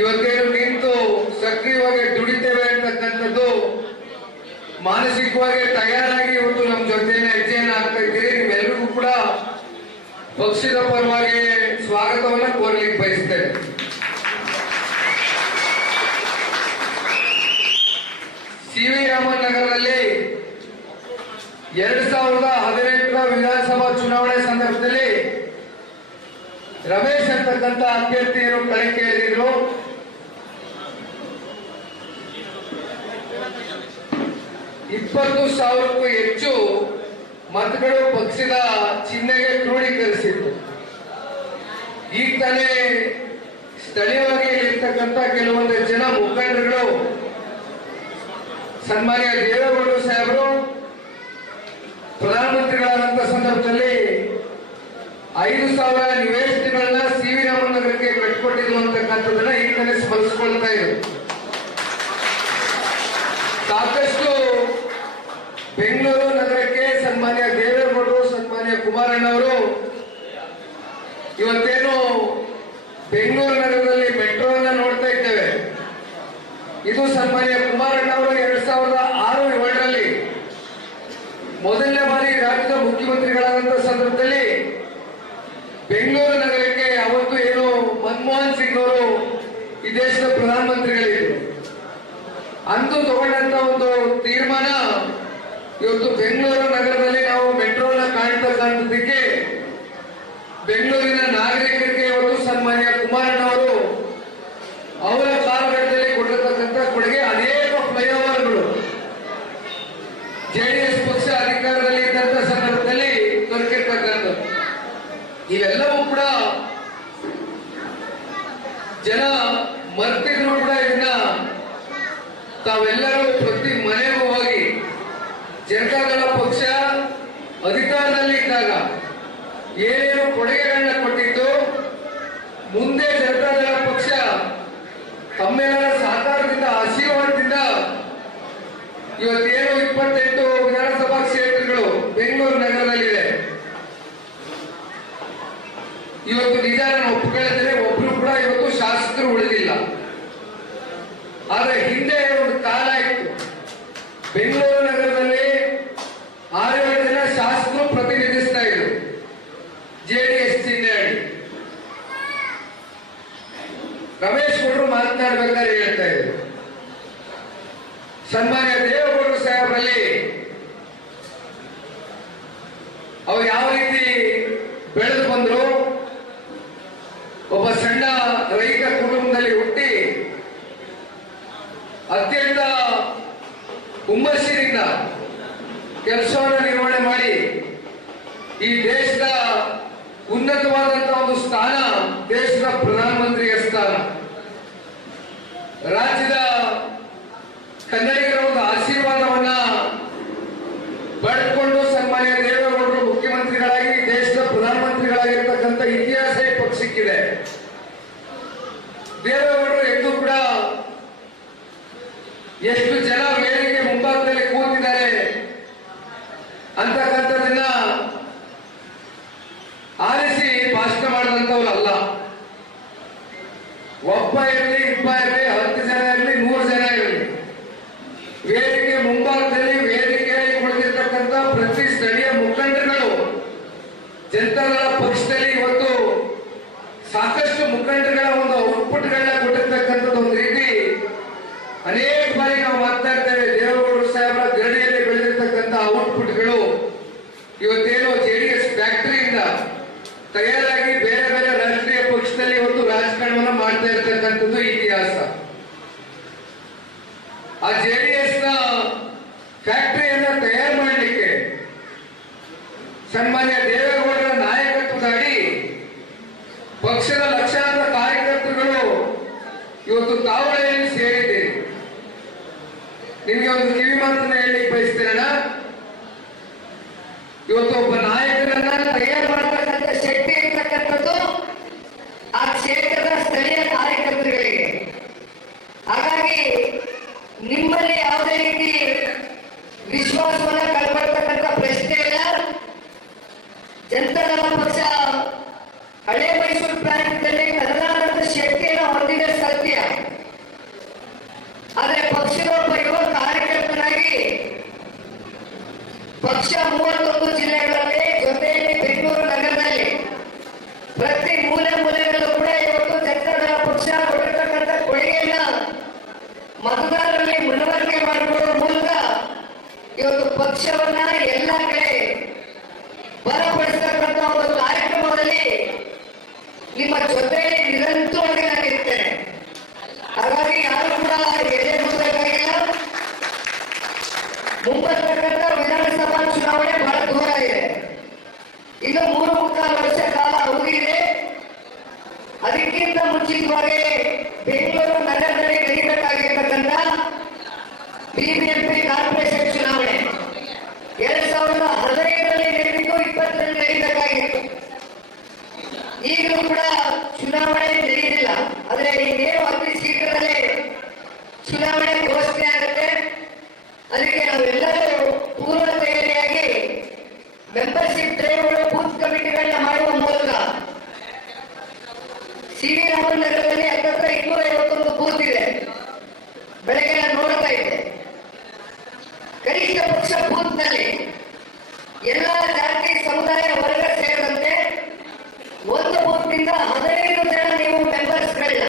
ಇವತ್ತೇನು ನಿಂತು ಸಕ್ರಿಯವಾಗಿ ದುಡಿತೇವೆ ಅಂತಕ್ಕಂಥದ್ದು ಮಾನಸಿಕವಾಗಿ ತಯಾರಾಗಿ ಇವತ್ತು ನಮ್ಮ ಜೊತೆನೆ ಹೆಜ್ಜೆಯನ್ನು ಆಗ್ತಾ ಇದ್ದೀರಿ. ನಿಮ್ಮೆಲ್ಲರಿಗೂ ಕೂಡ ಪಕ್ಷದ ಪರವಾಗಿ ಸ್ವಾಗತವನ್ನ ಕೋರ್ಲಿಕ್ಕೆ ಬಯಸ್ತೇನೆ. ಸಿ ವಿ ರಾಮನ್ ನಗರದಲ್ಲಿ ಎರಡ್ ಸಾವಿರದ ಹದಿನೆಂಟರ ವಿಧಾನಸಭಾ ಚುನಾವಣೆ ಸಂದರ್ಭದಲ್ಲಿ ರಮೇಶ್ ಅಂತಕ್ಕಂಥ ಅಭ್ಯರ್ಥಿಯನ್ನು ಕಣಕ್ಕೆ ಇಪ್ಪತ್ತು ಸಾವಿರಕ್ಕೂ ಹೆಚ್ಚು ಮತಗಳು ಪಕ್ಷದ ಚಿಹ್ನೆಗೆ ಕ್ರೋಢೀಕರಿಸಿತ್ತು ಈಗ ತಾನೇ ಸ್ಥಳೀಯವಾಗಿ ಇರ್ತಕ್ಕಂಥ ಕೆಲವೊಂದು ಜನ ಮುಖಂಡರುಗಳು, ಸನ್ಮಾನ್ಯ ದೇವೇಗೌಡರು ಸಾಹೇಬರು ಪ್ರಧಾನಮಂತ್ರಿಗಳಾದಂತ ಸಂದರ್ಭದಲ್ಲಿ ಐದು ಸಾವಿರ ನಿವೇಶನಗಳನ್ನ ಸಿ ವಿ ರಾಮನ್ ನಗರಕ್ಕೆ ಈ ತಾನೇ ಸ್ಮರಿಸ್ಕೊಳ್ತಾ ಇದ್ರು. ಸಾಕಷ್ಟು ಬೆಂಗಳೂರು ನಗರಕ್ಕೆ ಸನ್ಮಾನ್ಯ ದೇವೇಗೌಡರು, ಸನ್ಮಾನ್ಯ ಕುಮಾರಣ್ಣವರು. ಇವತ್ತೇನು ಬೆಂಗಳೂರು ನಗರದಲ್ಲಿ ಮೆಟ್ರೋನ ನೋಡ್ತಾ ಇದ್ದೇವೆ. ಇದು ಸನ್ಮಾನ್ಯ ಕುಮಾರಣ್ಣ ಅವರು ಎರಡ್ ಸಾವಿರದ ಆರು ಏಳರಲ್ಲಿ ಮೊದಲನೇ ಬಾರಿ ರಾಜ್ಯದ ಮುಖ್ಯಮಂತ್ರಿಗಳಾದಂತಹ ಸಂದರ್ಭದಲ್ಲಿ ಬೆಂಗಳೂರು ನಗರಕ್ಕೆ ಅವತ್ತು ಏನು ಮನಮೋಹನ್ ಸಿಂಗ್ ಅವರು ಈ ದೇಶದ ಪ್ರಧಾನಮಂತ್ರಿಗಳಿದ್ರು. ಅಂತೂ ತಗೊಂಡಂತ ಒಂದು ತೀರ್ಮಾನ ಇವತ್ತು ಬೆಂಗಳೂರು ನಗರದಲ್ಲಿ ನಾವು ಮೆಟ್ರೋನ ಕಾಣ್ತಕ್ಕಂಥದ್ದಕ್ಕೆ ಬೆಂಗಳೂರಿನ ನಾಗರಿಕರಿಗೆ ಇವತ್ತು ಸನ್ಮಾನ್ಯ ಕುಮಾರಣ್ಣ ಅವರು ಅವರ ಕಾಲಘಟ್ಟದಲ್ಲಿ ಕೊಟ್ಟಿರ್ತಕ್ಕಂಥ ಕೊಡುಗೆ ಅನೇಕ ಫ್ಲೈಓವರ್ಗಳು ಜೆಡಿಎಸ್ ಪಕ್ಷ ಅಧಿಕಾರದಲ್ಲಿ ಇದ್ದಂತ ಸಂದರ್ಭದಲ್ಲಿ ದೊರಕಿರ್ತಕ್ಕಂಥದ್ದು ಇವೆಲ್ಲವೂ ಕೂಡ ಜನ ಮರ್ತಿದ್ರು ಕೂಡ ಇದನ್ನ ತಾವೆಲ್ಲರೂ ಪ್ರತಿ ಮನೆಗೂ ಹೋಗಿ ಜನತಾದಳ ಪಕ್ಷ ಅಧಿಕಾರದಲ್ಲಿ ಇದ್ದಾಗ ಏನೇನು ಕೊಡುಗೆಗಳನ್ನ ಕೊಟ್ಟಿದ್ದು ಮುಂದೆ ಜನತಾದಳ ಪಕ್ಷ ತಮ್ಮೆಲ್ಲರ ಸಹಕಾರದಿಂದ, ಆಶೀರ್ವಾದದಿಂದ ಇವತ್ತೇನು ಇಪ್ಪತ್ತೆಂಟು ವಿಧಾನಸಭಾ ಕ್ಷೇತ್ರಗಳು ಬೆಂಗಳೂರು ನಗರದಲ್ಲಿದೆ. ಇವತ್ತು ನಿಜ ನಾನು ಒಬ್ರು ಕೂಡ ಇವತ್ತು ಶಾಸಕರು ಉಳಿದಿಲ್ಲ ಆದ್ರೆ ಹಿಂದೆ ಒಂದು ಕಾಲ ಇತ್ತು ಬೆಂಗಳೂರು ನಗರದಲ್ಲಿ ಆರೇಳು ಜನ ಶಾಸಕರು ಪ್ರತಿನಿಧಿಸ್ತಾ ಇದ್ರು ಜೆಡಿಎಸ್ ಚಿಹ್ನೆಯಡಿ ರಮೇಶ್ ಗೌಡರು ಮಾತನಾಡ್ಬೇಕಾದ್ರೆ ಹೇಳ್ತಾ ಇದ್ರು ಸನ್ಮಾನ್ಯ ದೇವೇಗೌಡರು ಸಾಹೇಬರಲ್ಲಿ ಅವ್ರು ಯಾವ ರೀತಿ ಬೆಳೆದು ಬಂದ್ರು? ಒಬ್ಬ ಸಣ್ಣ ರೈತ ಕುಟುಂಬದಲ್ಲಿ ಹುಟ್ಟಿ ಅತ್ಯಂತ ಹುಮ್ಮಸ್ಸಿನಿಂದ ಕೆಲಸವನ್ನು ನಿರ್ವಹಣೆ ಮಾಡಿ ಈ ದೇಶದ ಉನ್ನತವಾದಂತಹ ಒಂದು ಸ್ಥಾನ ದೇಶದ ಪ್ರಧಾನಮಂತ್ರಿಯ ಸ್ಥಾನ ರಾಜ್ಯದ ಕನ್ನಡಿಗರ ಒಂದು ಆಶೀರ್ವಾದವನ್ನ ಪಡೆದುಕೊಂಡು ಸನ್ಮಾನ್ಯ ದೇವೇಗೌಡರು ಮುಖ್ಯಮಂತ್ರಿಗಳಾಗಿ ದೇಶದ ಪ್ರಧಾನಮಂತ್ರಿಗಳಾಗಿರ್ತಕ್ಕಂಥ ಇತಿಹಾಸ ಈ ಪಕ್ಷಕ್ಕಿದೆ ದೇವೇಗೌಡರು ಎಂದೂ ಕೂಡ ಎಷ್ಟು ಜನ ವೇದಿಕೆ ಮುಂಭಾಗದಲ್ಲಿ ಕೂತಿದ್ದಾರೆ ಅಂತಕ್ಕಂಥದ್ದನ್ನ ಆರಿಸಿ ಅಲ್ಲ ಒಬ್ಬ ಇರಲಿ ಇಬ್ಬ ಇರಲಿ ಹತ್ತು ಜನ ಇರಲಿ ನೂರು ಜನ ಇರಲಿ ವೇದಿಕೆ ಮುಂಭಾಗದಲ್ಲಿ ವೇದಿಕೆಯಲ್ಲಿ ಕುಳಿತಿರ್ತಕ್ಕಂಥ ಪ್ರತಿ ಸ್ಥಳೀಯ ಮುಖಂಡರುಗಳು ಜನತಾದಳ ಪಕ್ಷದಲ್ಲಿ ಇವತ್ತು ಸಾಕಷ್ಟು ಮುಖಂಡರುಗಳ ಒಂದು ಔಟ್ಪುಟ್ಗಳನ್ನ ಕೊಟ್ಟಿರ್ತಕ್ಕಂಥದ್ದು ಒಂದು ರೀತಿ ಅನೇಕ ಬಾರಿ ನಾವು ಮಾತನಾಡ್ತೇವೆ ದೇವೇಗೌಡರು ಸಾಹೇಬರ ಗರಡಿಯಲ್ಲಿ ಬೆಳೆದಿರ್ತಕ್ಕಂಥ ಔಟ್ಪುಟ್ಗಳು ಇವತ್ತೇನು ಜೆಡಿಎಸ್ ಫ್ಯಾಕ್ಟರಿಯಿಂದ ತಯಾರಾಗಿ ಬೇರೆ ಬೇರೆ ರಾಷ್ಟ್ರೀಯ ಪಕ್ಷದಲ್ಲಿ ಇವತ್ತು ರಾಜಕಾರಣವನ್ನ ಮಾಡ್ತಾ ಇರ್ತಕ್ಕಂಥದ್ದು ಇತಿಹಾಸ ಆ ಜೆಡಿಎಸ್ನ ಫ್ಯಾಕ್ಟರಿಯನ್ನ ತಯಾರು ಮಾಡಲಿಕ್ಕೆ ಸನ್ಮಾನ್ಯ ದೇವೇಗೌಡರ ನಾಯಕತ್ವದಡಿ ಪಕ್ಷದ ಲಕ್ಷಾಂತರ ಕಾರ್ಯಕರ್ತರುಗಳು ಇವತ್ತು ತಾವಳೆಯಲ್ಲಿ ಸೇರಿದ್ದೀರಿ. ನಿಮಗೆ ಒಂದು ಕಿವಿ ಮಾತನ್ನ ಹೇಳಲಿಕ್ಕೆ ಬಯಸ್ತೇನಣ್ಣ ಇವತ್ತು ಒಬ್ಬ ನಾಯಕರನ್ನ ತಯಾರು ಮಾಡತಕ್ಕಂಥ ಶಕ್ತಿ ಇರ್ತಕ್ಕಂಥದ್ದು ಆ ಕ್ಷೇತ್ರದ ಸ್ಥಳೀಯ ಕಾರ್ಯಕರ್ತರುಗಳಿಗೆ. ಹಾಗಾಗಿ ನಿಮ್ಮಲ್ಲಿ ಯಾವುದೇ ರೀತಿ ವಿಶ್ವಾಸವನ್ನ ಸಂಪರ್ಕ ಮಾಡಿಕೊಳ್ಳುವ ಮೂಲಕ ಇವತ್ತು ಪಕ್ಷವನ್ನ ಎಲ್ಲ ಕಡೆ ಬಲಪಡಿಸತಕ್ಕಂಥ ಒಂದು ಕಾರ್ಯಕ್ರಮದಲ್ಲಿ ನಿಮ್ಮ ಜೊತೆ ನಿರಂತರವಾಗಿ ನಾನಿರ್ತೇನೆ ಹಾಗಾಗಿ ಯಾರು ಕೂಡ ಎಲ್ಲೇ ಮುಂದಾಗಿಲ್ಲ ಮುಂಬರ್ತಕ್ಕಂಥ ವಿಧಾನಸಭಾ ಚುನಾವಣೆ ಬಹಳ ದೂರ ಇದೆ. ಇನ್ನು ಮೂರು ಮುಕ್ಕಾಲು ವರ್ಷ ಕಾಲ ಅವಧಿ ಇದೆ. ಅದಕ್ಕಿಂತ ಮುಂಚಿತವಾಗಿ ಬಿಬಿಎಂಪಿ ಕಾರ್ಪೊರೇಷನ್ ಚುನಾವಣೆ. ಎರಡ್ ಸಾವಿರದ ಹದಿನೈದರಲ್ಲಿ ನಡೆದಿದ್ದು ಇಪ್ಪತ್ತರಲ್ಲಿ ನಡೀಬೇಕಾಗಿತ್ತು. ಈಗಲೂ ಕೂಡ ಚುನಾವಣೆ ನಡೆಯುತ್ತಿಲ್ಲ ಆದರೆ ಇನ್ನೇನು ಅತಿ ಶೀಘ್ರದಲ್ಲೇ ಚುನಾವಣೆ ಘೋಷಣೆ ಆಗುತ್ತೆ. ಅದಕ್ಕೆ ನಾವೆಲ್ಲರೂ ಪೂರ್ವ ತಯಾರಿಯಾಗಿ ಮೆಂಬರ್ಶಿಪ್ ಡ್ರೈವ್ಗಳು ಬೂತ್ ಕಮಿಟಿಗಳನ್ನ ಮಾಡುವ ಮೂಲಕ ಸಿ ವಿ ರಾಮನ್ ನಗರದಲ್ಲಿ ಹತ್ತತ್ರ ಇನ್ನೂರ ಐವತ್ತೊಂದು ಬೂತ್ ಇದೆ. ಬೆಳಗ್ಗೆ ಕನಿಷ್ಠ ಪಕ್ಷ ಬೂತ್ನಲ್ಲಿ ಎಲ್ಲ ಜಾತಿ ಸಮುದಾಯ ವರ್ಗ ಸೇರಿದಂತೆ ಒಂದು ಬೂತ್ನಿಂದ ಹದಿನೈದು ಜನ ನೀವು ಮೆಂಬರ್ಸ್ಗಳನ್ನ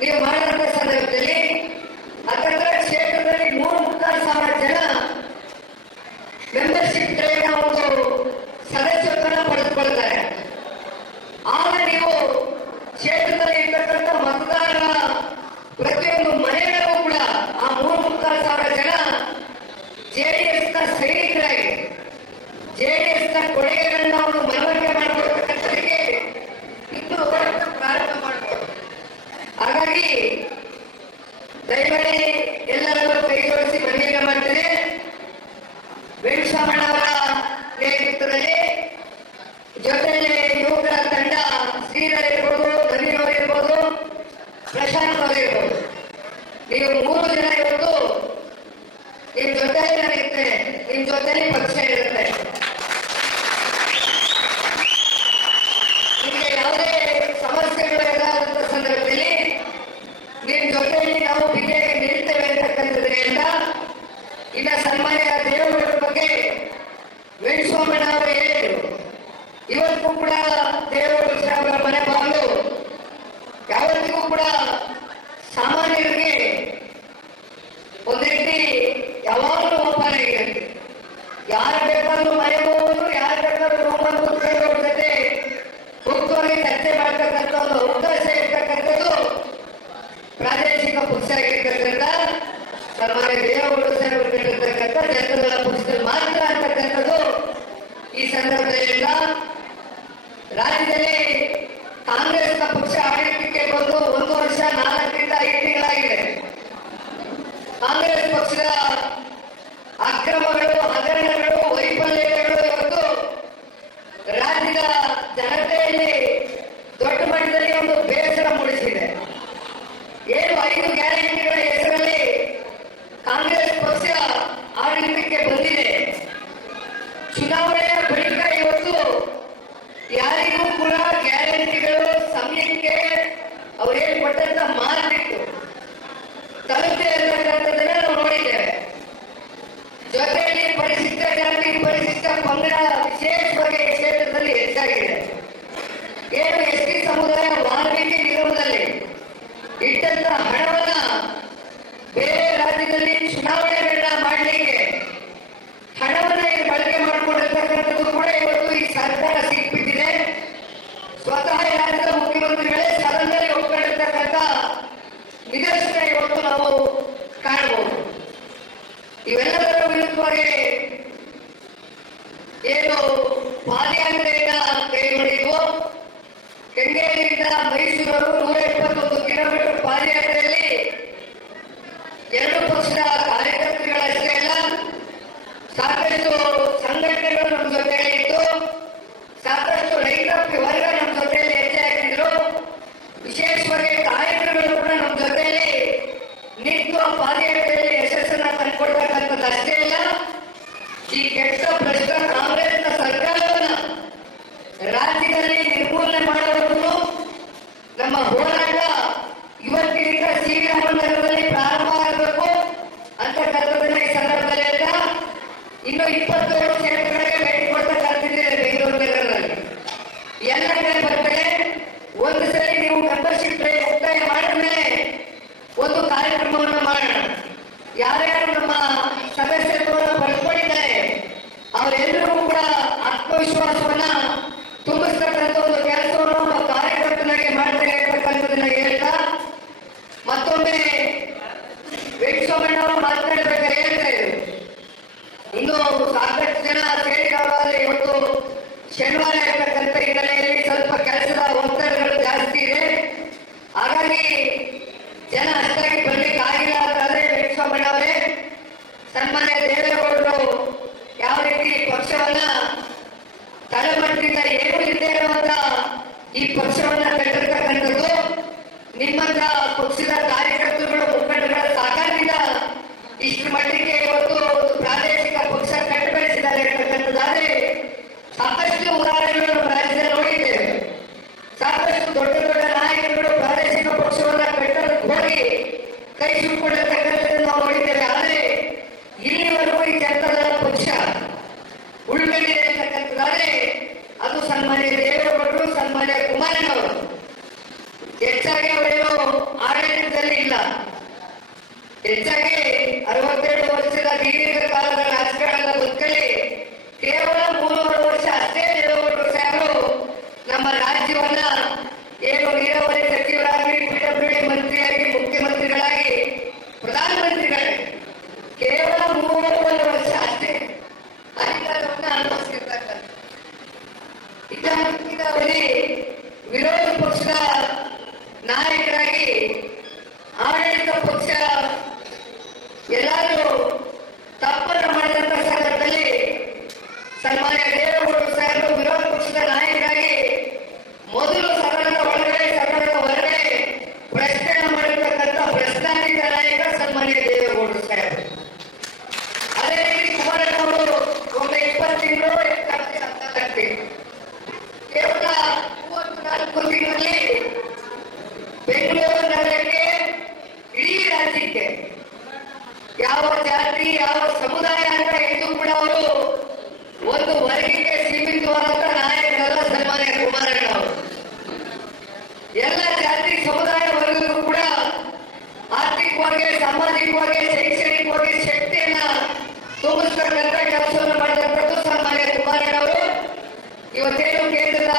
ನೀವು ಮಾಡಿದಂತ ಸಂದರ್ಭದಲ್ಲಿ ಹತ್ತತ್ರ ಕ್ಷೇತ್ರದಲ್ಲಿ ಮೂರು ಮುಕ್ಕಾಲು ಸಾವಿರ ಜನ ಮೆಂಬರ್ಶಿಪ್ ಡ್ರೈವ್ನ ಒಂದು ಸದಸ್ಯತ್ವನ ಪಡೆದುಕೊಳ್ತಾರೆ ಆಗ ನೀವು ಕ್ಷೇತ್ರದಲ್ಲಿ ಇರ್ತಕ್ಕಂಥ ಮತದಾರರ ಪ್ರತಿಯೊಂದು ಮನೆಗಳಿಗೂ ಕೂಡ ಆ ಮೂರು ಮುಕ್ಕಾಲು ಸಾವಿರ ಜನ ಜೆಡಿಎಸ್ನ ಸೈನಿಕರಾಗಿ ಜೆಡಿಎಸ್ನ ಕೊಡುಗೆಗಳನ್ನ ಅವರು ಮನವರಿಕೆ ಮಾಡಿಕೊಡ್ತಕ್ಕಂಥದಕ್ಕೆ ಇನ್ನು ಪ್ರಾರಂಭ ಮಾಡಬಹುದು ಹಾಗಾಗಿ ದಯಮಾಡಿ ಎಲ್ಲರಲ್ಲೂ ಕೈ ಜೋಡಿಸಿ ಮನವಿಯನ್ನು ಮಾಡ್ತೇನೆ ವೆಂಕಟರಮಣ ಅವರ ನೇತೃತ್ವದಲ್ಲಿ ಜೊತೆಯಲ್ಲಿ ಯುವಕರ ತಂಡ ಶ್ರೀಧರ್ ಇರ್ಬೋದು ನವೀನ್ ಅವರು ಇರ್ಬೋದು ಪ್ರಶಾಂತ್ ಅವರು ಇರ್ಬೋದು ನೀವು ಮೂರು ಜನ ಇವತ್ತು ನಿಮ್ ಜೊತೆಲಿ ನಾನು ಇರ್ತೇನೆ ನಿಮ್ ಜೊತೆಲಿ ಪಕ್ಷ ಇರುತ್ತೆ. ನಿಮಗೆ ಯಾವುದೇ ಸಮಸ್ಯೆಗಳು ಇರಲಾರಂತ ಸಂದರ್ಭದಲ್ಲಿ ನಿಮ್ ಜೊತೆಯಲ್ಲಿ ನಾವು ಬಿಜೆಪಿ ನಿಲ್ತೇವೆ ಅಂತಕ್ಕಂಥದ್ರಿಂದ ಇನ್ನ ಸನ್ಮಾನ್ಯ ದೇವೇಗೌಡರ ಬಗ್ಗೆ ವೆಂಕಟಸ್ವಾಮಣ್ಣ ಅವರು ಹೇಳಿದ್ರು. ಇವತ್ತು ಕೂಡ ದೇವೇಗೌಡ ಒಂದು ಅವಕಾಶ ಇರ್ತಕ್ಕಂಥದ್ದು ಪ್ರಾದೇಶಿಕ ಪಕ್ಷ ಆಗಿರ್ತಕ್ಕಂಥ ಸನ್ಮಾನ್ಯ ದೇವೇಗೌಡ ಸಾಹೇಬರು ಕಟ್ಟಿರ್ತಕ್ಕಂಥ ಜನತಾದಳ ಪಕ್ಷದಲ್ಲಿ ಮಾತ್ರ ಅಂತಕ್ಕಂಥದ್ದು ಈ ಸಂದರ್ಭದಲ್ಲಿ ರಾಜ್ಯದಲ್ಲಿ ಕಾಂಗ್ರೆಸ್ನ ಪಕ್ಷ ಆಡಳಿತಕ್ಕೆ ಬಂದು ಒಂದು ವರ್ಷ ನಾಲ್ಕರಿಂದ ಐದು ತಿಂಗಳಾಗಿದೆ. ಕಾಂಗ್ರೆಸ್ ಪಕ್ಷದ ಅಕ್ರಮಗಳು, ಹಗರಣಗಳು, ವೈಫಲ್ಯಗಳು ಇವತ್ತು ರಾಜ್ಯದ ಜನತೆಯಲ್ಲಿ ದೊಡ್ಡ ಮಟ್ಟದಲ್ಲಿ ಒಂದು ಬೇಸರ ಮೂಡಿಸಿದೆ. ಏನು ಐದು ಗ್ಯಾರಂಟಿಗಳ ಹೆಸರಲ್ಲಿ ಕಾಂಗ್ರೆಸ್ ಪಕ್ಷ ಆಡಳಿತಕ್ಕೆ ಬಂದಿದೆ. ಚುನಾವಣೆಯ ಬಳಿಕ ಇವತ್ತು ಯಾರಿಗೂ ಕೂಡ ಗ್ಯಾರಂಟಿಗಳು ಸಮಯಕ್ಕೆ ಅವರೇನು ಕೊಟ್ಟಂತ ಮಾರ್ಬಿಟ್ಟು ತಲುಪದೆ ಇರತಕ್ಕಂಥದ್ದನ್ನ ನಾವು ನೋಡಿದ್ದೇವೆ. ಜೊತೆಯಲ್ಲಿ ಪರಿಶಿಷ್ಟ ಜಾತಿ, ಪರಿಶಿಷ್ಟ ಪಂಗಡ ವಿಶೇಷವಾಗಿ ಕ್ಷೇತ್ರದಲ್ಲಿ ಹೆಚ್ಚಾಗಿದೆ. ಏನು ಸಮುದಾಯ ವಾಲ್ಮೀಕಿ ನಿಗಮದಲ್ಲಿ ಇಟ್ಟಂತ ಹಣವನ್ನ ಬೇರೆ ರಾಜ್ಯದಲ್ಲಿ ಚುನಾವಣೆಗಳನ್ನ ಮಾಡಲಿಕ್ಕೆ ಹಣವನ್ನ ಇಲ್ಲಿ ಬಳಕೆ ಮಾಡಿಕೊಂಡಿರ್ತಕ್ಕಂಥದ್ದು ಕೂಡ ಇವತ್ತು ಈ ಸರ್ಕಾರ ಸಿಕ್ಬಿಟ್ಟಿದೆ. ಸ್ವತಃ ರಾಜ್ಯದ ಮುಖ್ಯಮಂತ್ರಿಗಳೇ ಸದನದಲ್ಲಿ ಒಪ್ಕೊಂಡಿರ್ತಕ್ಕಂಥ ನಿದರ್ಶನ ಇವತ್ತು ನಾವು ಕಾಣಬಹುದು ಇವೆಲ್ಲದರ ವಿರುದ್ಧವಾಗಿ ಏನು ಕೆಂಗೇರಿಯಿಂದ ಮೈಸೂರು ನೂರ ಇಪ್ಪತ್ತೊಂದು ಕಿಲೋಮೀಟರ್ ಪಾದಯಾತ್ರೆಯಲ್ಲಿ ಎರಡು ಪಕ್ಷದ ಕಾರ್ಯಕರ್ತರುಗಳಷ್ಟೇ ಅಲ್ಲ ಸಾಕಷ್ಟು ಸಂಘಟನೆಗಳು ನಮ್ಮ ಜೊತೆಯಲ್ಲಿ ಇತ್ತು ಸಾಕಷ್ಟು ರೈತಾಪಿ ವರ್ಗ ನಮ್ಮ ಜೊತೆಯಲ್ಲಿ ಹೆಚ್ಚಾಗಿದ್ರು. ವಿಶೇಷವಾಗಿ ಕಾರ್ಯಕ್ರಮಗಳು ಕೂಡ ನಮ್ಮ ಜೊತೆಯಲ್ಲಿ ನಿಂತು ಪಾದಯಾತ್ರೆಯಲ್ಲಿ ಯಶಸ್ಸನ್ನ ತಂದುಕೊಡ್ತಕ್ಕಂಥದ್ದು ಅಷ್ಟೇ ಇಲ್ಲ. ಈ ಕೆಟ್ಟ ಭ್ರಷ್ಟ ಕಾಂಗ್ರೆಸ್ನ ಸರ್ಕಾರವನ್ನು ರಾಜ್ಯದಲ್ಲಿ ನಿರ್ಮೂಲನೆ ಮಾಡುವುದು ನಮ್ಮ ಹೋರಾಟ ಇವತ್ತಿನಿಂದ ಶ್ರೀರಾಮನಗರದಲ್ಲಿ ಪ್ರಾರಂಭ ಆಗಬೇಕು ಅಂತಕ್ಕಂಥದ್ದನ್ನ ಈ ಸಂದರ್ಭದಲ್ಲಿ ಇನ್ನು ಇಪ್ಪತ್ತೇಳು ಕ್ಷೇತ್ರಗಳಿಗೆ ಭೇಟಿ ಕೊಡ್ತಕ್ಕಂಥದ್ದಿದೆ ಬೆಂಗಳೂರು ನಗರದಲ್ಲಿ ಎಲ್ಲ ಕಡೆ ಬರ್ತದೆ ಒಂದು ಸರಿ ನೀವು ಮೆಂಬರ್ಶಿಪ್ ಮುಕ್ತಾಯ ಮಾಡಿದ್ಮೇಲೆ ಒಂದು ಕಾರ್ಯಕ್ರಮವನ್ನು ಮಾಡೋಣ ಯಾರ್ಯಾರು ನಮ್ಮ ಸದಸ್ಯತ್ವವನ್ನು ಪಡ್ಕೊಂಡು ಆತ್ಮವಿಶ್ವಾಸವನ್ನ ತುಂಬಿಸ್ತಕ್ಕಂಥ ಒಂದು ಕೆಲಸವನ್ನು ಒಬ್ಬ ಕಾರ್ಯಕರ್ತನಾಗಿ ಮಾಡ್ತಾರೆ ಅಂತಕ್ಕಂಥದನ್ನ ಹೇಳ್ತಾ ಮತ್ತೊಮ್ಮೆ ವೆಂಕಟೇಶ್ವರಣ್ಣ ಅವರು ಮಾತನಾಡಬೇಕಾದ್ರೆ ಇದ್ರು. ಇನ್ನು ಸಾಕಷ್ಟು ಜನ ಸೇರಿದವರಾದ್ರೆ ಇವತ್ತು ಶನಿವಾರ ಇರತಕ್ಕಂಥ ಹಿನ್ನೆಲೆಯಲ್ಲಿ ಸ್ವಲ್ಪ ಕೆಲಸದ ಒತ್ತಡಗಳು ಜಾಸ್ತಿ ಇದೆ. ಹಾಗಾಗಿ ಜನ ಅಷ್ಟಾಗಿ ಬರ್ಲಿಕ್ಕೆ ಆಗಿಲ್ಲ ಅಂತಾದ್ರೆ ವೆಂಕಟೇಶ್ವರಣ್ಣ ಅವರೇ ಸನ್ಮಾನ್ಯ ದೇವೇಗೌಡರು ಯಾವ ರೀತಿ ಪಕ್ಷವನ್ನ ತಳಮಟ್ಟದಿಂದ ಏನು ಇಲ್ಲದೆ ಇರುವಂತ ಈ ಪಕ್ಷವನ್ನ ಕಟ್ಟಿರ್ತಕ್ಕಂಥದ್ದು ನಿಮ್ಮಂತ ಪಕ್ಷದ ಇಷ್ಟು ಮಟ್ಟಿಗೆ ಇವತ್ತು ಸನ್ಮಾನ್ಯ ದೇವೇಗೌಡರು ಸಾಹೇಬರು ವಿರೋಧ ಪಕ್ಷದ ನಾಯಕರಾಗಿ ಮೊದಲು ಸದನದ ಒಳಗಡೆ ಸದನದ ಹೊರಗಡೆ ಪ್ರಶ್ನೆಯನ್ನು ಮಾಡಿರ್ತಕ್ಕಂಥ ಪ್ರಶ್ನಾತೀತ ನಾಯಕ ಸನ್ಮಾನ್ಯ ದೇವೇಗೌಡರು ಸಾಹೇಬರು ಅದೇ ರೀತಿ ಕುಮಾರಣ್ಣವರು ಒಂದು ಇಪ್ಪತ್ತು ತಿಂಗಳು ಇಪ್ಪತ್ತು ಕೇವಲ ಮೂವತ್ತು ನಾಲ್ಕು ತಿಂಗಳಲ್ಲಿ ಬೆಂಗಳೂರು ನಗರಕ್ಕೆ ಇಡೀ ರಾಜ್ಯಕ್ಕೆ ಯಾವ ಜಾತಿ ಯಾವ ಸಮುದಾಯ ಅಂತ ಎಂದು ಕೂಡ ಅವರು ಒಂದು ವರ್ಗಕ್ಕೆ ಸೀಮಿತವಾದಂತ ನಾಯಕರಲ್ಲ ಸನ್ಮಾನ್ಯ ಕುಮಾರಣ್ಣ ಅವರು ಎಲ್ಲ ಜಾತಿ ಸಮುದಾಯ ವರ್ಗಕ್ಕೂ ಕೂಡ ಆರ್ಥಿಕವಾಗಿ ಸಾಮಾಜಿಕವಾಗಿ ಶೈಕ್ಷಣಿಕವಾಗಿ ಶಕ್ತಿಯನ್ನ ತುಂಬಿಸ್ತಕ್ಕಂಥ ಕೆಲಸವನ್ನು ಮಾಡಿದಂಥದ್ದು ಸನ್ಮಾನ್ಯ ಕುಮಾರಣ್ಣ ಅವರು ಇವತ್ತೇನು ಕೇಂದ್ರದ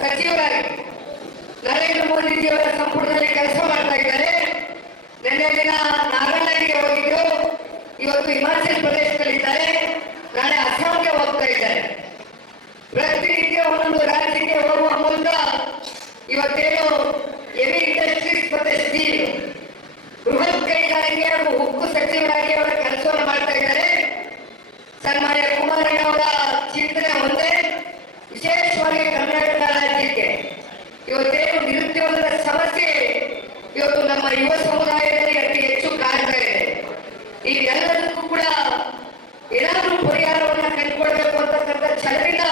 ಸಚಿವರಾಗಿ ನರೇಂದ್ರ ಮೋದಿಜಿಯವರ ಸಂಪುಟದಲ್ಲಿ ಕೆಲಸ ಮಾಡ್ತಾ ಇದ್ದಾರೆ. ನಿನ್ನೆ ದಿನ ನಾಗಾಲ್ಯಾಂಡ್ಗೆ ಹೋಗಿದ್ದು, ಇವತ್ತು ಹಿಮಾಚಲ ಪ್ರದೇಶದಲ್ಲಿದ್ದಾರೆ ನಾಳೆ ಅಸ್ಸಾಂಗೆ ಹೋಗ್ತಾ ಇದ್ದಾರೆ. ಪ್ರತಿನಿತ್ಯ ಒಂದೊಂದು ರಾಜ್ಯಕ್ಕೆ ಹೋಗುವ ಮೂಲಕ ಇವತ್ತೇನು ಹೆವಿ ಇಂಡಸ್ಟ್ರೀಸ್ ಮತ್ತೆ ಸ್ಟೀಲ್ ಬೃಹತ್ ಕೈಗಾರಿಕೆ ಹಾಗೂ ಉಕ್ಕು ಸಚಿವರಾಗಿ ಅವರ ಕೆಲಸವನ್ನು ಮಾಡ್ತಾ ಇದ್ದಾರೆ. ಸನ್ಮಾನ್ಯ ಕುಮಾರಣ್ಣ ಅವರ ಚಿಂತನೆ ಒಂದೇ ವಿಶೇಷವಾಗಿ ಕರ್ನಾಟಕ ರಾಜ್ಯಕ್ಕೆ ಇವತ್ತೇನು ನಿರುದ್ಯೋಗದ ಸಮಸ್ಯೆ, ಇವತ್ತು ನಮ್ಮ ಯುವ ಸಮುದಾಯದಲ್ಲಿ ಅತಿ ಹೆಚ್ಚು ಕಾಣ್ತಾ ಇದೆ. ಈ ಎಲ್ಲದಕ್ಕೂ ಕೂಡ ಏನಾದರೂ ಪರಿಹಾರವನ್ನು ಕಂಡುಕೊಳ್ಬೇಕು ಅಂತಕ್ಕಂಥ ಛಲದಿಂದ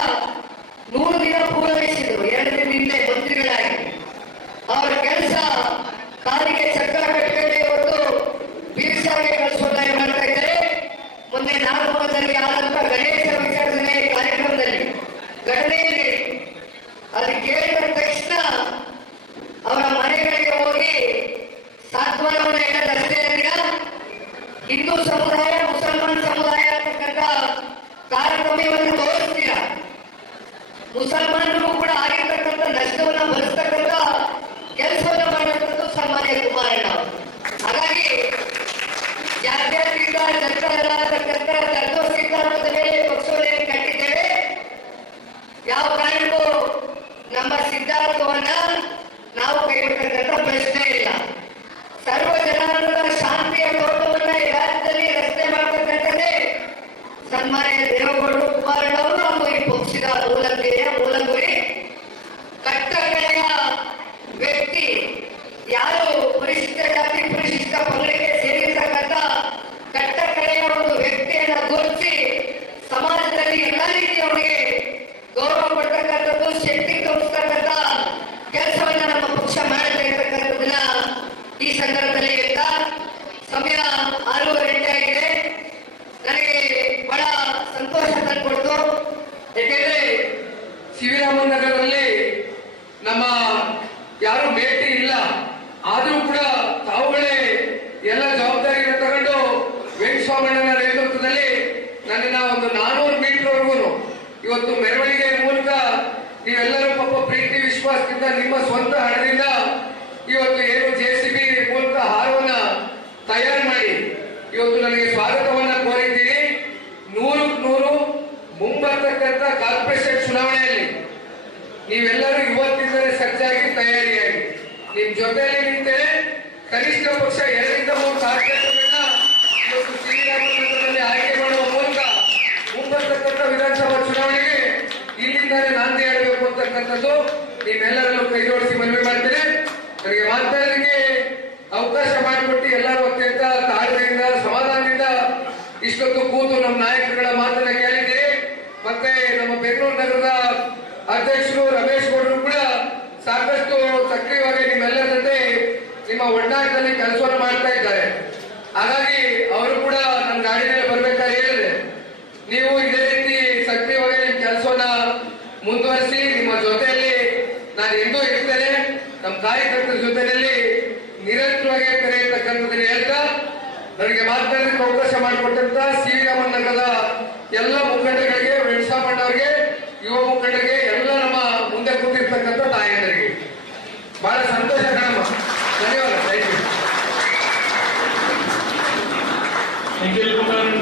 ನೂರು ದಿನ ಪೂರೈಸಿದರು. ಎರಡು ದಿನ ಹಿಂದೆ ಮಂತ್ರಿಗಳಾಗಿ. ಅವರ ಕೆಲಸ ಕಾಲಿಗೆ ಚಕ್ರ ಕಟ್ಕೊಂಡು ಮಾಡ್ತಾ ಇದ್ದಾರೆ. ಮೊನ್ನೆ ನಾಗಪುರದಲ್ಲಿ ಆದಂತ ಗಣೇಶ ವಿಚಾರದಲ್ಲಿ ಕಾರ್ಯಕ್ರಮದಲ್ಲಿ ಘಟನೆಯಲ್ಲಿ ಅಲ್ಲಿ ಕೇಳಿದ ತಕ್ಷಣ ಅವರ ಮನೆಗಳಿಗೆ ಹೋಗಿ ಸಾಂತ್ವನವನ್ನು ಹೇಳೋದಷ್ಟೇ ಇರಲಿಲ್ಲ ಹಿಂದೂ ಸಮುದಾಯ, ಮುಸಲ್ಮಾನ್ ಸಮುದಾಯ ಅಂತಕ್ಕಂಥ ತಾರತಮ್ಯವನ್ನು ತೋರಿಸ್ತೀರ? ಮುಸಲ್ಮಾನರಿಗೂ ಕೂಡ ಆಗಿರ್ತಕ್ಕಂಥ ನಷ್ಟವನ್ನು ಭರಿಸ್ತಕ್ಕಂಥ ಕೆಲಸವನ್ನು ಮಾಡಿರ್ತಕ್ಕಂಥ ಸನ್ಮಾನ್ಯ ಕುಮಾರಣ್ಣ ಅವರು ಹಾಗಾಗಿ ಜಾತ್ಯತೀತ ಜನತಾದಳ ಅಂತಕ್ಕಂಥ ತತ್ವ ಸಿದ್ಧಾಂತದ ಮೇಲೆ ಪಕ್ಷವನ್ನು ಕಟ್ಟಿದ್ದೇವೆ ಯಾವ ಕಾರಣಕ್ಕೂ ನಮ್ಮ ಸಿದ್ಧಾಂತವನ್ನ ನಾವು ಕೈಬಿಟ್ಟಕ್ಕಂಥ ಪ್ರಶ್ನೆ ಇಲ್ಲ ಶಾಂತಿಯ ತೋಟವನ್ನ ಈ ರಸ್ತೆ ಮಾಡ್ತಕ್ಕಂಥದ್ದೇ ಸನ್ಮಾನ್ಯ ದೇವೇಗೌಡರು ಕುಮಾರಣ್ಣವರು ಹಾಗೂ ಈ ವ್ಯಕ್ತಿ ಯಾರು ಪರಿಶಿಷ್ಟ ಜಾತಿ, ಪರಿಶಿಷ್ಟ ಪಂಗಡಕ್ಕೆ ಸೇರಿರ್ತಕ್ಕಂಥ ಕಟ್ಟಕಡೆಯ ಒಂದು ವ್ಯಕ್ತಿಯನ್ನ ಗುರುತಿಸಿ ಸಮಾಜದಲ್ಲಿ ಎಲ್ಲ ರೀತಿಯವರಿಗೆ ಗೌರವ ಕೊಡ್ತಕ್ಕಂಥದ್ದು, ಶಕ್ತಿ ತೋರಿಸ್ತಕ್ಕಂಥ ಸಂದರ್ಭದಲ್ಲಿ ಹೇಳ್ತಾ ಸಮಯ ಆರೂವರೆ ಗಂಟೆ ಆಗಿದೆ. ನನಗೆ ಬಹಳ ಸಂತೋಷ ತಂದುಕೊಡ್ತು. ಏಕೆಂದರೆ ಶಿವರಾಮನಗರದಲ್ಲಿ ನಮ್ಮ ಯಾರು ಭೇಟಿ ಇಲ್ಲ. ಆದರೂ ಕೂಡ ತಾವುಗಳೇ ಎಲ್ಲ ಜವಾಬ್ದಾರಿಯನ್ನು ತಗೊಂಡು ವೆಂಕಟಸ್ವಾಮಣ್ಣನ ನೇತೃತ್ವದಲ್ಲಿ ನನ್ನನ್ನ ಒಂದು ನಾನೂರು ಮೀಟರ್ವರೆಗೂ ಇವತ್ತು ಮೆರವಣಿಗೆಯ ಮೂಲಕ ನೀವೆಲ್ಲರೂ ಪಾಪ ಪ್ರೀತಿ, ವಿಶ್ವಾಸದಿಂದ ನಿಮ್ಮ ಸ್ವಂತ ಹಣದಿಂದ ನೀವೆಲ್ಲರೂ ಇವತ್ತಿಂದಲೇ ಸಜ್ಜಾಗಿ ತಯಾರಿಯಾಗಿ. ನಿಮ್ ಜೊತೆಯಲ್ಲಿ ನಿಂತೇನೆ ಕನಿಷ್ಠ ಪಕ್ಷ ಎರಡರಿಂದ ಮೂರು ಸಾಧ್ಯತೆ ನನಗೆ ಮಾತನಾಡಲಿಕ್ಕೆ ಅವಕಾಶ ಮಾಡಿಕೊಟ್ಟಂತ ಸಿ ನಗರದ ಎಲ್ಲ ಮುಖಂಡಗಳಿಗೆ ವೆಂಕಟರಾಮಣ್ಣವರಿಗೆ ಯುವ ಮುಖಂಡರಿಗೆ, ಎಲ್ಲ ನಮ್ಮ ಮುಂದೆ ಕೂತಿರ್ತಕ್ಕಂಥ ತಾಯಂದರಿಗೆ. ಬಹಳ ಸಂತೋಷ ಕಣಮ್ಮ. ಧನ್ಯವಾದ. Thank you